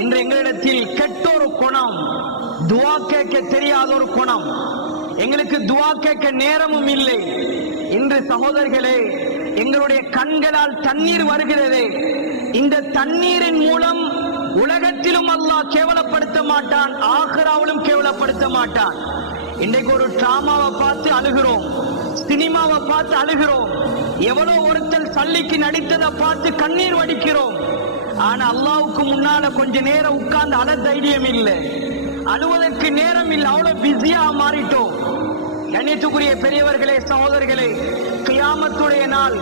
இன்று எங்களிடத்தில் கெட்ட ஒரு குணம், துவா கேட்க தெரியாத ஒரு குணம். எங்களுக்கு துவா கேட்க நேரமும் இல்லை. இன்று சகோதரர்களே, எங்களுடைய கண்களால் தண்ணீர் வருகிறதே, இந்த தண்ணீரின் மூலம் உலகத்திலும் அல்லாஹ் கேவலப்படுத்த மாட்டான், ஆகிராவிலும் கேவலப்படுத்த மாட்டான். இன்றைக்கு ஒரு டிராமாவை பார்த்து அழுகிறோம், சினிமாவை பார்த்து அழுகிறோம், எவ்வளோ ஒருத்தர் சல்லிக்கு நடித்ததை பார்த்து கண்ணீர் வடிக்கிறோம். ஆனா அல்லாவுக்கு முன்னால கொஞ்ச நேரம் உட்கார்ந்து அழ தைரியம் இல்லை, அழுவதற்கு நேரம் இல்லை, அவ்வளவு பிஸியா மாறிட்டோம். கண்ணியத்துக்குரிய பெரியவர்களே, சகோதரர்களே, கியாமத்துடைய நாள்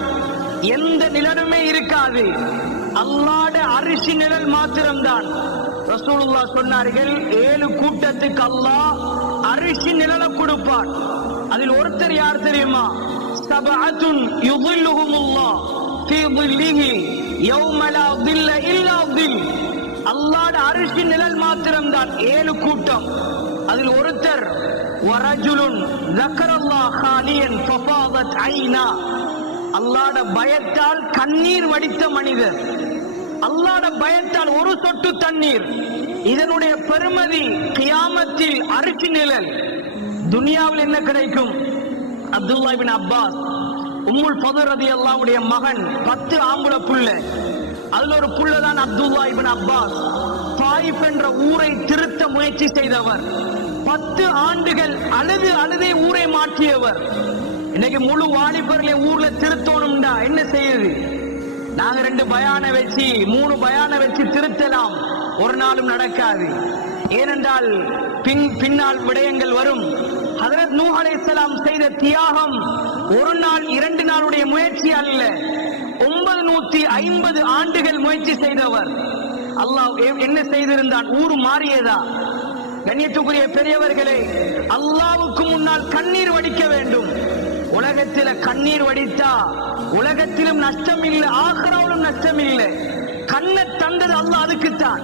எந்த நிழலுமே இருக்காது, அல்லாஹ்வுடைய அரிசி நிழல் மாத்திரம்தான். ரசூலுல்லாஹ் சொன்னார்கள், 7 கூட்டத்துக்கு அல்லாஹ் அரிசி நிழலை கொடுப்பான். அதில் ஒருத்தர் யார் தெரியுமா? சபஅத்துன் யுظில்லுஹுமுல்லாஹ் ஃபீ ظில்லிஹி யௌம லா ظில்ல இல்லா ظில். அல்லாஹ்வுடைய அரிசி நிழல் மாத்திரம்தான் 7 கூட்டம். அதில் ஒருத்தர் வரஜுலுன் ذكرல்லாஹ் ஹாலியன் ஃபஃபாதத் ஐனா. அல்லாஹ்வுடைய பயத்தால் கண்ணீர் வடித்த மனிதர், அல்லாஹ்வுடைய பயத்தால் ஒரு சொட்டு தண்ணீர். இதனுடைய பெருமதி கியாமத்தில் அரிசி நிழல். துனியாவில் என்ன கிடைக்கும்? அப்துல்லாஹ் இப்னு அப்பாஸ், உம்முல் ஃபத்ல் ரலியல்லாஹுடைய மகன், 10 ஆம்பளை புள்ள. அதுல ஒரு புள்ளதான் அப்துல்லாஹ் இப்னு அப்பாஸ். தாயிப் என்ற ஊரை திருத்த முயற்சி செய்தவர், 10 ஆண்டுகள் அழுதே ஊரை மாற்றியவர். இன்னைக்கு முழு வாலிபர்களை ஊர்ல திருத்தணும்டா என்ன செய்யுது? நாங்க 2 பயான வச்சு 3 பயான வச்சு திருத்தலாம், ஒரு நாளும் நடக்காது. ஏனென்றால் பின்னால் விடயங்கள் வரும். ஹஜ்ரத் நூஹ் அலைஹிஸ்ஸலாம் செய்த தியாகம் ஒரு நாள் 2 நாளுடைய முயற்சி அல்ல, 950 ஆண்டுகள் முயற்சி செய்தவர். அல்லாஹ் என்ன செய்திருந்தான்? ஊர் மாறியதா? கண்ணியத்துக்குரிய பெரியவர்களே, அல்லாஹ்வுக்கு முன்னால் கண்ணீர் வடிக்க வேண்டும். உலகத்தில கண்ணீர் வடித்தா உலகத்திலும் நஷ்டம் இல்லை, ஆகிராவிலும் நஷ்டம் இல்லை. கண்ணை தந்தது அல்லாஹ் அதுக்குத்தான்.